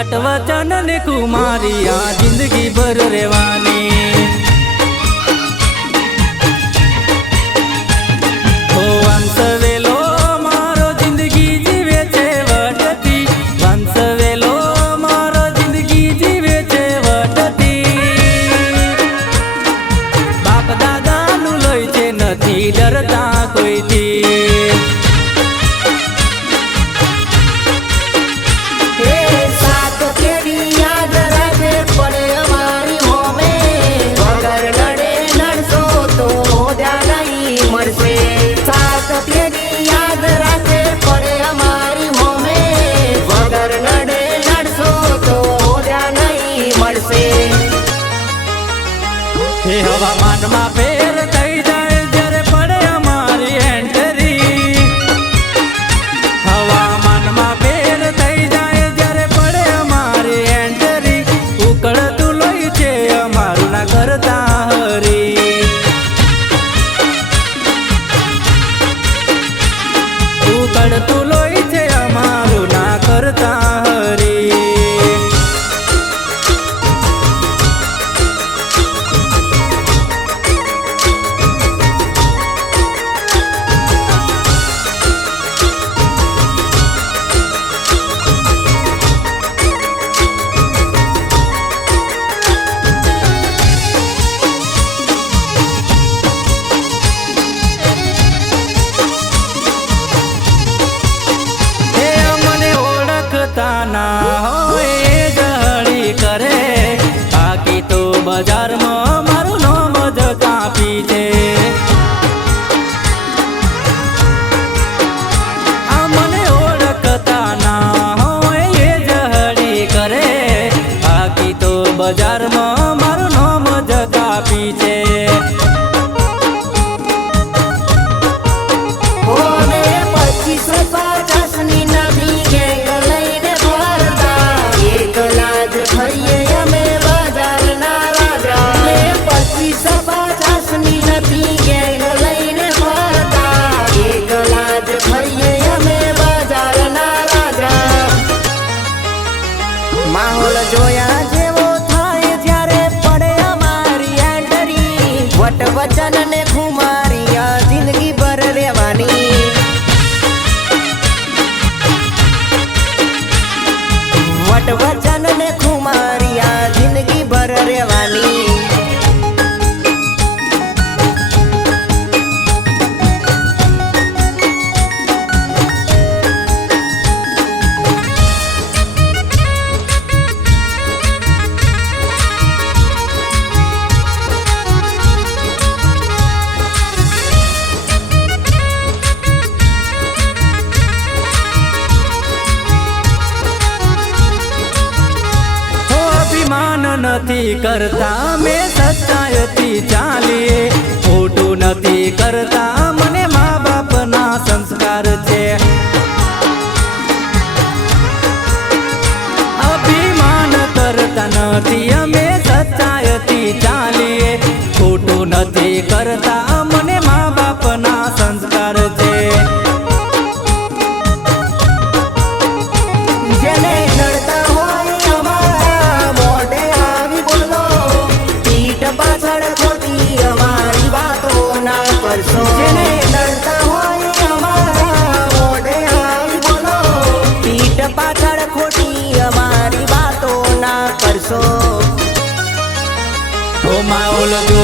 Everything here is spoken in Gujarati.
વટ વચન ને કુમારી આ જિંદગી ભર રહેવાની। ઓ વંશવેલો મારો જિંદગી જીવે છે વટથી, વંશવેલો મારો જિંદગી જીવે છે વટથી। બાપ દાદાનું લોહી છે નથી ડરતા કોઈથી। હવામાનમાં ફેર થઈ જાય જ્યારે પડે અમારી એન્ટ્રી, હવામાનમાં ફેર થઈ જાય જ્યારે પડે અમારી એન્ટ્રી। ઉકળતું લોહી છે અમારું ના કરતા હરી, ઉકળતું લોહી છે અમારું ના કરતા હરી। બજારમાં મારું નામ જ કાપી છે, આ મને ઓળખતા ના હોય એ જહડી કરે, બાકી તો બજારમાં મારું નામ જ કાપી છે। માહોલ જોયા જેવો થાય જ્યારે પડે અમારી એન્ટ્રી, વટ વચન ને ખુમારી આ જિંદગી ભર રહેવાની। વટ વચન ને ખુમારી આ જિંદગી ભર રહેવાની। નથી કરતા મેં સચ્ચાઈથી ચાલીએ, ખોટું નથી કરતા મને મા બાપના સંસ્કાર છે। અભિમાન કરતા નથી અમે સચ્ચાઈથી ચાલીએ, ખોટું નથી કરતા મને મા બાપના સંસ્કાર છે। જેને નડતા હોય અમારા મોઢે આવી બોલો, પીઠ પાછળ ખોટી અમારી વાતો ના કરશો। જેને નડતા હોય અમારા મોઢે આવી બોલો, પીઠ પાછળ ખોટી અમારી વાતો ના કરશો। ઓ માહોલ જો